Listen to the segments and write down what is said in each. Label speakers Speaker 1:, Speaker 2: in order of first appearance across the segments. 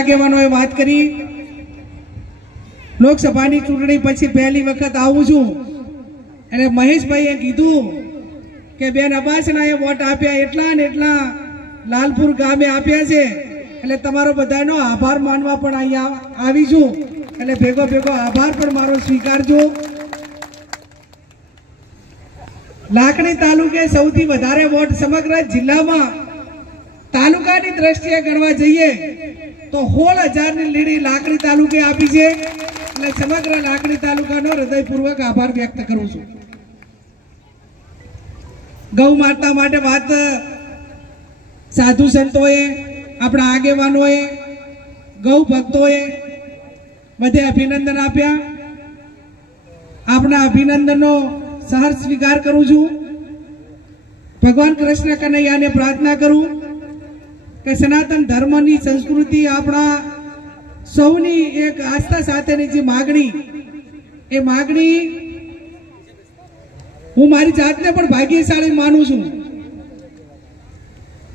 Speaker 1: આગેવાનોએ વાત કરી લોકસભાની ચૂંટણી પછી પહેલી વખત આવું છું અને મહેશભાઈએ કીધું કે બેન અબાસનાએ વોટ આપ્યા એટલા ને એટલા લાલપુર ગામે આપ્યા છે એટલે તમારો બધાનો આભાર માનવા પણ અહીંયા આવી છું એટલે ભેગો ભેગો આભાર પણ મારો સ્વીકારજો લાકડી તાલુકે સૌથી વધારે વોટ સમગ્ર જિલ્લામાં તાલુકાની દ્રષ્ટિએ ગણવા જઈએ તો હોળ હજાર ની લીડી લાકડી તાલુકે આપી છે એટલે સમગ્ર લાકડી તાલુકાનો હૃદયપૂર્વક આભાર વ્યક્ત કરું છું ગૌ માતા માટે વાત સાધુ સંતોએ આપણા આગેવાનોએ ગૌ ભક્તોએ બધે અભિનંદન આપ્યા આપણા અભિનંદનનો સહર સ્વીકાર કરું છું ભગવાન કૃષ્ણ કનૈયાને પ્રાર્થના કરું કે સનાતન ધર્મની સંસ્કૃતિ આપણા સૌની એક આસ્થા સાથેની જે માગણી એ માગણી હું મારી જાતને પણ ભાગ્યશાળી માનું છું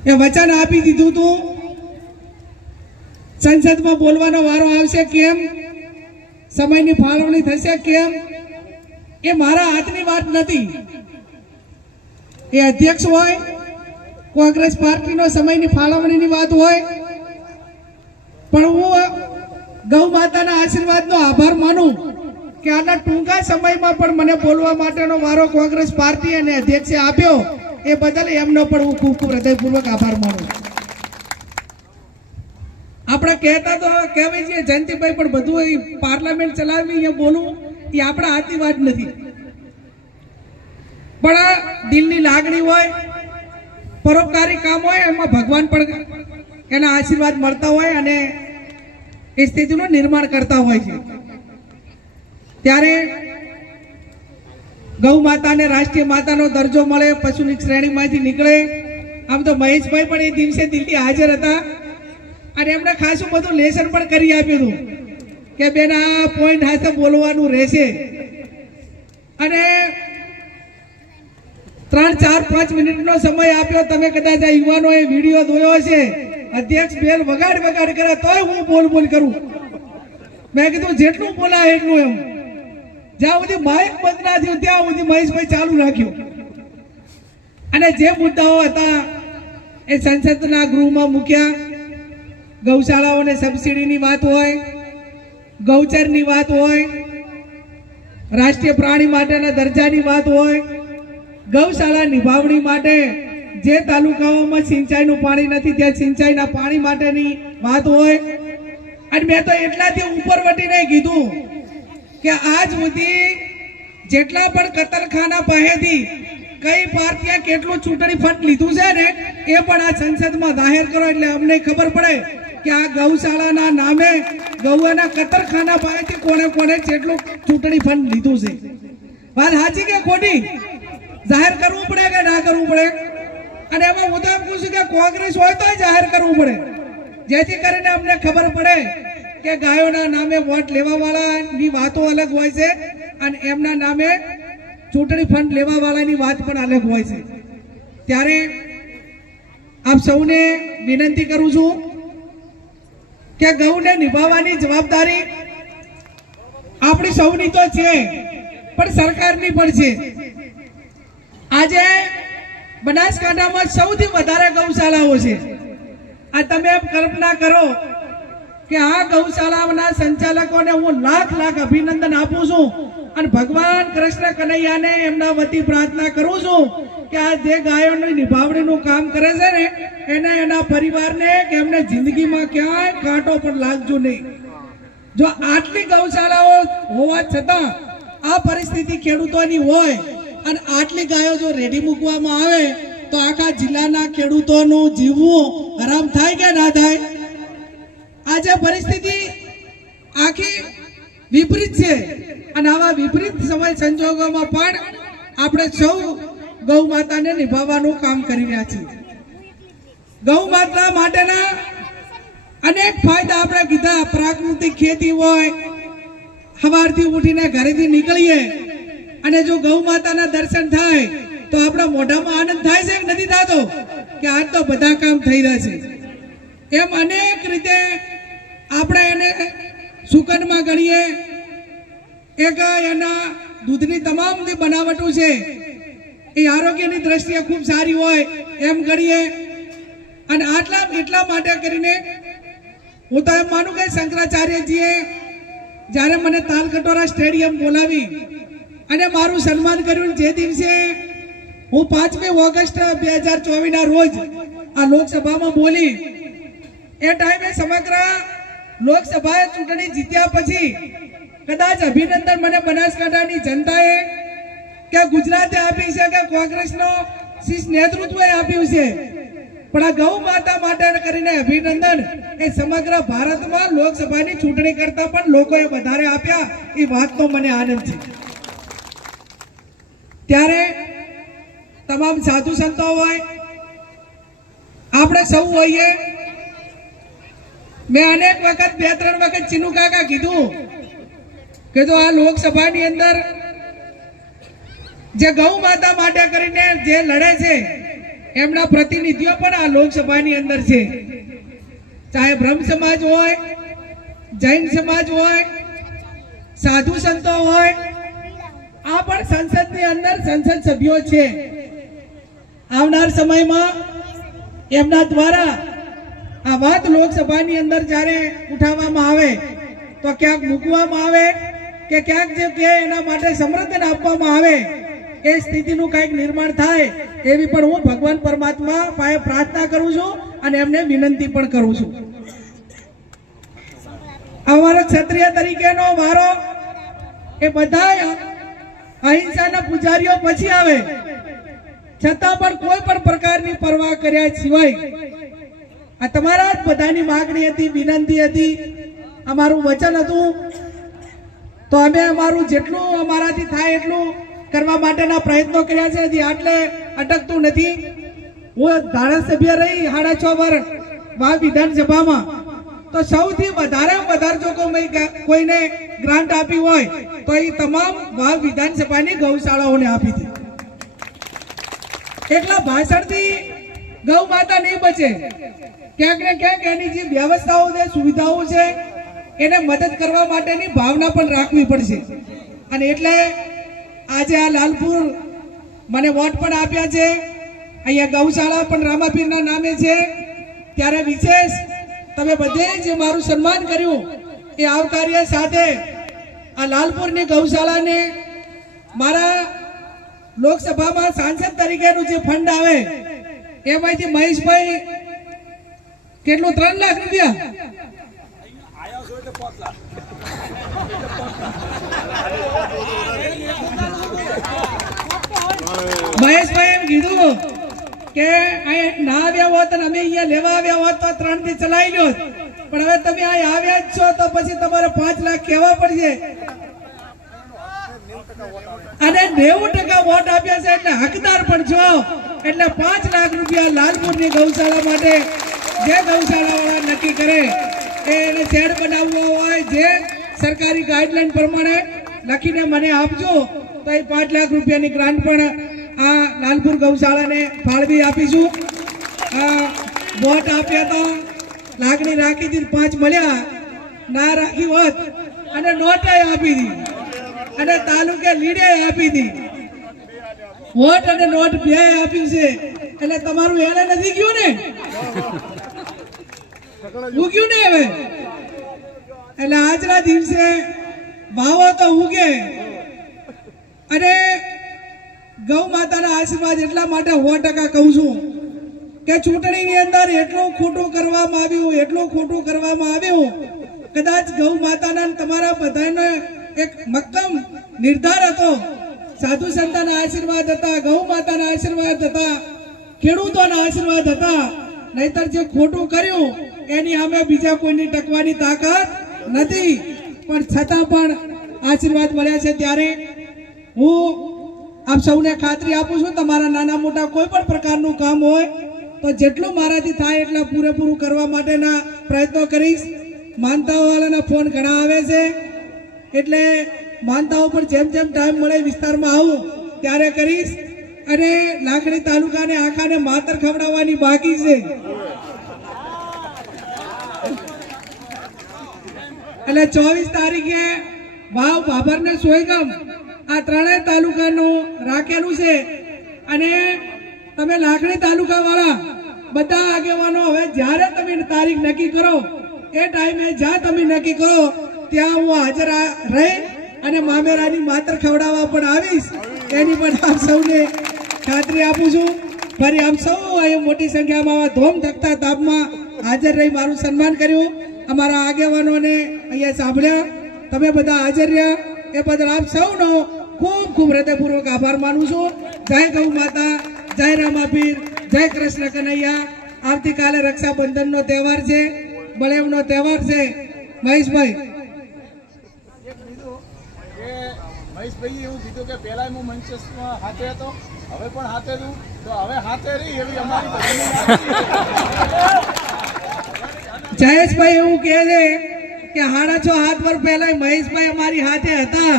Speaker 1: એ વચન આપી દીધું તું સંસદમાં બોલવાનો વારો આવશે કેમ સમયની ફાળવણી થશે કેમ એ મારા હાથની વાત નથી એ અધ્યક્ષ હોય કોંગ્રેસ પાર્ટીનો સમયની ફાળવણીની વાત હોય પણ હું ગૌ માતાના આશીર્વાદનો આભાર માનું કે આના ટૂંકા સમયમાં પણ મને બોલવા માટેનો મારો કોંગ્રેસ પાર્ટી અને અધ્યક્ષે આપ્યો એ બદલ એમનો પણ હું ખૂબ ખૂબ હૃદયપૂર્વક આભાર માનું આપણે કહેતા તો કહેવાય છે જયંતિભાઈ પણ બધું એ પાર્લામેન્ટ ચલાવી એ બોલવું એ આપણા હાથની વાત નથી પણ દિલની લાગણી હોય પરોપકારી કામ હોય એમાં ભગવાન પણ એના આશીર્વાદ મળતા હોય અને એ સ્થિતિનું નિર્માણ કરતા હોય છે ત્યારે ગૌ માતાને રાષ્ટ્રીય માતાનો દરજો મળે પશુની શ્રેણીમાંથી નીકળે આમ તો મહેશભાઈ પણ એ દિવસે દિલ્હી હાજર હતા અને એમણે ખાસું બધું લેસન પણ કરી આપ્યું હતું કે બેન આ પોઈન્ટ હાથે બોલવાનું રહેશે અને ત્રણ ચાર પાંચ મિનિટનો સમય આપ્યો તમે કદાચ આ યુવાનોએ વિડીયો જોયો છે અધ્યક્ષ બેલ વગાડ વગાડ કરે તોય હું બોલ બોલ કરું મેં કીધું જેટલું બોલાય એટલું એમ જ્યાં સુધી માઇક બંધ ના થયું ત્યાં સુધી મહેશભાઈ ચાલુ રાખ્યું અને જે મુદ્દાઓ હતા એ સંસદના ગૃહમાં મૂક્યા ગૌશાળાઓને સબસિડીની વાત હોય ગૌચરની વાત હોય રાષ્ટ્રીય પ્રાણી માટેના દરજાની વાત હોય ગૌશાળા નિભાવણી માટે જે તાલુકાઓમાં સિંચાઈનું પાણી નથી ત્યાં સિંચાઈના પાણી માટેની વાત હોય અને મેં તો એટલાથી ઉપર વટીને કીધું કે આજ સુધી જેટલા પણ કતલખાના પાસેથી કઈ પાર્ટીએ કેટલું ચૂંટણી ફંડ લીધું છે ને એ પણ આ સંસદમાં જાહેર કરો એટલે અમને ખબર પડે કે આ ગૌશાળાના નામે ગૌના કતરખાના પાસેથી કોણે કોણે કેટલું ચૂંટણી ફંડ લીધું છે વાત સાચી કે ખોટી જાહેર કરવું પડે કે ના કરવું પડે અને એમાં હું તો એમ કહું કે કોંગ્રેસ હોય તો જાહેર કરવું પડે જેથી કરીને અમને ખબર પડે કે ગાયોના નામે વોટ લેવાવાળાની વાતો અલગ હોય છે અને એમના નામે ચૂંટણી ફંડ લેવાવાળાની વાત પણ અલગ હોય છે ત્યારે આપ સૌને વિનંતી કરું છું કે ગૌને નિભાવવાની જવાબદારી આપણી સૌની તો છે પણ સરકારની પણ છે આજે બનાસકાંઠામાં સૌથી વધારે ગૌશાળાઓ છે આ તમે કલ્પના કરો કે આ ગૌશાળાના સંચાલકોને હું લાખ લાખ અભિનંદન આપું છું અને ભગવાન કૃષ્ણ કનૈયાને એમના વતી પ્રાર્થના કરું છું કે આ જે ગાયોની નિભાવણીનું કામ કરે છે ને એને એના પરિવારને કે એમને જિંદગીમાં ક્યાંય કાંટો પણ લાગજો નહીં જો આટલી ગૌશાળાઓ હોવા છતાં આ પરિસ્થિતિ ખેડૂતોની હોય અને આટલી ગાયો જો રેડી મૂકવામાં આવે તો આખા જિલ્લાના ખેડૂતોનું જીવવું હરામ થાય કે ના થાય આજે પરિસ્થિતિ આખી વિપરીત છે અને આવા વિપરીત સમય સંજોગોમાં પણ આપણે સૌ ગૌ માતાને નિભાવવાનું કામ કરી રહ્યા છીએ ગૌ માતા માટેના અનેક ફાયદા આપણે કીધા પ્રાકૃતિક ખેતી હોય સવારથી ઉઠીને ઘરેથી નીકળીએ અને જો ગૌ માતાના દર્શન થાય તો આપણા મોઢામાં આનંદ થાય છે કે નથી થતો કે આજ તો બધા કામ થઈ રહ્યા છે એમ અનેક રીતે આપણે એને સુકનમાં ગણીએ એ એના દૂધની તમામ જે બનાવટો છે એ આરોગ્યની દ્રષ્ટિએ ખૂબ સારી હોય એમ ગણીએ અને આટલા એટલા માટે કરીને હું તો એમ માનું કે શંકરાચાર્યજીએ જ્યારે મને તાલકટોરા સ્ટેડિયમ બોલાવી અને મારું સન્માન કર્યું જે દિવસે હું પાંચમી ઓગસ્ટ બે હજાર ચોવીસના રોજ આ લોકસભામાં બોલી એ ટાઈમે સમગ્ર લોકસભા ચૂંટણી જીત્યા પછી કદાચ અભિનંદન મને બનાસકાંઠાની જનતાએ કે ગુજરાતે આપી છે કે કોંગ્રેસનો શીર્ષ નેતૃત્વ આપ્યું છે પણ આ ગૌ માતા માટે કરીને અભિનંદન એ સમગ્ર ભારતમાં લોકસભાની ચૂંટણી કરતા પણ લોકોએ વધારે આપ્યા એ વાતનો મને આનંદ છે ત્યારે તમામ સાધુ સંતો હોય આપણે સૌ હોઈએ મેં અનેક વખત બે ત્રણ વખત ચિનુ કાકા કીધું કે તો આ લોકસભાની અંદર જે ગૌ માતા માટે કરીને જે લડે છે એમના પ્રતિનિધિઓ પણ આ લોકસભાની અંદર છે ચાહે બ્રહ્મ સમાજ હોય જૈન સમાજ હોય સાધુ સંતો હોય આ પણ સંસદની અંદર સંસદ સભ્યો છે આવનાર સમયમાં એમના દ્વારા આ વાત લોકસભાની અંદર જ્યારે ઉઠાવવામાં આવે તો ક્યાંક મૂકવામાં આવે કે ક્યાંક જે કે એના માટે સમર્થન આપવામાં આવે એ સ્થિતિનું કંઈક નિર્માણ થાય એવી પણ હું ભગવાન પરમાત્મા પાસે પ્રાર્થના કરું છું અને એમને વિનંતી પણ કરું છું અમારો ક્ષત્રિય તરીકેનો વારો એ બધા અહિંસાના પૂજારીઓ પછી આવે છતાં પણ કોઈ પણ પ્રકારની પરવા કર્યા સિવાય આ તમારા જ બધાની માગણી હતી વિનંતી હતી અમારું વચન હતું તો અમે અમારું જેટલું અમારાથી થાય એટલું કરવા માટેના પ્રયત્નો કર્યા છે હજી આટલે અટકતું નથી હું ધારાસભ્ય રહી સાડા છ વર્ષ મહા વિધાનસભામાં તો સૌથી વધારે વધારે જો કોઈને ગ્રાન્ટ આપી હોય તો એ તમામ વાવ વિધાનસભાની ગૌશાળાઓને આપી દે એટલા ભાષણથી ગૌ માતા નહીં બચે ક્યાંક ને ક્યાંક એની જે વ્યવસ્થાઓ છે સુવિધાઓ છે એને મદદ કરવા માટેની ભાવના પણ રાખવી પડશે અને એટલે આજે આ લાલપુર મને વોટ પણ આપ્યા છે અહીંયા ગૌશાળા પણ રામાપીરના નામે છે ત્યારે વિશેષ તમે બધે જે મારું સન્માન કર્યું એ આવકાર્ય સાથે આ લાલપુરની ગૌશાળાને મારા લોકસભામાં સાંસદ તરીકેનું જે ફંડ આવે એમાંથી મહેશભાઈ કેટલું ત્રણ લાખ રૂપિયા મહેશભાઈ એમ કીધું કે અહીંયા ના આવ્યા હોત અને અમે અહીંયા લેવા આવ્યા હોત તો ત્રણ થી ચલાવી લો પણ હવે તમે અહીં આવ્યા જ છો તો પછી તમારે પાંચ લાખ કહેવા પડશે અને નેવું ટકા વોટ આપ્યા છે એટલે હકદાર પણ છો એટલે પાંચ લાખ રૂપિયા લાલપુરની ગૌશાળા માટે જે ગૌશાળા વાળા નક્કી કરે એને શેડ બનાવવો હોય જે સરકારી ગાઈડલાઈન પ્રમાણે લખીને મને આપજો તો એ પાંચ લાખ રૂપિયાની ગ્રાન્ટ પણ આ લાલપુર ગૌશાળાને ફાળવી આપીશું આ વોટ આપ્યા તો લાગણી રાખી હતી પાંચ મળ્યા ના રાખી હોત અને નોટે આપી હતી અને તાલુકે લીડે આપી હતી વોટ અને નોટ બે આપ્યું છે એટલે તમારું એને નથી ગયું ને ઉગ્યું ને હવે એટલે આજના દિવસે ભાવો તો ઉગે અને ગૌ માતાના આશીર્વાદ એટલા માટે સો ટકા કહું છું કે ચૂંટણીની અંદર એટલું ખોટું કરવામાં આવ્યું એટલું ખોટું કરવામાં આવ્યું કદાચ ગૌ માતાના તમારા બધાને એક મક્કમ નિર્ધાર હતો સાધુ સંતાના આશીર્વાદ હતા ગૌ માતાના આશીર્વાદ હતા ખેડૂતોના આશીર્વાદ હતા નહીતર જે ખોટું કર્યું એની અમે બીજા કોઈની ટકવાની તાકાત નથી પણ છતાં પણ આશીર્વાદ મળ્યા છે ત્યારે હું આપ સૌને ખાતરી આપું છું તમારા નાના મોટા કોઈ પણ પ્રકારનું કામ હોય તો જેટલું મારાથી થાય એટલા પૂરેપૂરું કરવા માટેના પ્રયત્નો કરીશ માનતાઓવાળાના ફોન ઘણા આવે છે એટલે માનતાઓ પર જેમ જેમ ટાઈમ મળે વિસ્તારમાં આવું ત્યારે કરીશ અને લાખણી તાલુકાને આખાને માતર ખવડાવવાની બાકી છે એટલે ચોવીસ તારીખે ભાવ ભાભરને સોયગમ આ ત્રણેય તાલુકાનું રાખેલું છે અને તમે લાખણી તાલુકાવાળા બધા આગેવાનો હવે જ્યારે તમે તારીખ નક્કી કરો એ ટાઈમે જ્યાં તમે નક્કી કરો ત્યાં હું હાજર રહી અને મામેરાની માત્ર ખવડાવવા પણ આવીશ એની પણ આપ સૌને ખાતરી આપું છું ફરી આપ સૌ અહીંયા મોટી સંખ્યામાં આવા ધોમ ધકતા તાપમાં હાજર રહી મારું સન્માન કર્યું અમારા આગેવાનોને અહીંયા સાંભળ્યા તમે બધા હાજર રહ્યા એ બદલ આપ સૌનો ખૂબ ખૂબ હૃદયપૂર્વક આભાર માનું છું જય ગૌ માતા જય રામાપીર જય કૃષ્ણ કનૈયા આવતીકાલે રક્ષાબંધનનો તહેવાર છે બળેવનો તહેવાર છે મહેશભાઈ
Speaker 2: મહેશભાઈ એવું કીધું કે પહેલા હું મંચસ્માં હાથે હતો હવે પણ હાથે તો હવે હાથે રહી એવી અમારી
Speaker 1: જયેશભાઈ એવું કહે છે કે હાડા છો હાથ પર પહેલા મહેશભાઈ અમારી હાથે હતા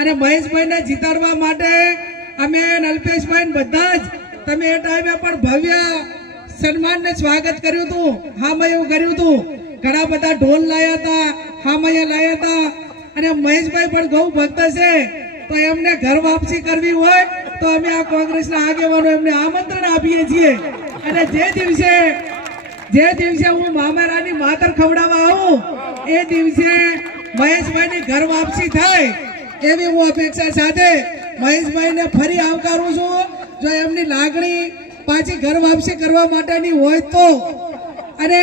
Speaker 1: અને મહેશભાઈને જીતાડવા માટે અમે અલ્પેશભાઈ બધા જ તમે એ ટાઈમે પણ ભવ્ય સન્માનને સ્વાગત કર્યું હતું હામય એવું કર્યું હતું ઘણા બધા ઢોલ લાયા હતા હામય લાયા હતા અને મહેશભાઈ પણ ગૌ ભક્ત છે તો એમને ઘર વાપસી કરવી હોય તો અમે આ કોંગ્રેસના આગેવાનો એમને આમંત્રણ આપીએ છીએ અને જે દિવસે જે દિવસે હું મામેરાની માતર ખવડાવવા આવું એ દિવસે મહેશભાઈની ઘર વાપસી થાય એવી હું અપેક્ષા સાથે મહેશભાઈને ફરી આવકારું છું જો એમની લાગણી પાછી ઘર વાપસી કરવા માટેની હોય તો અને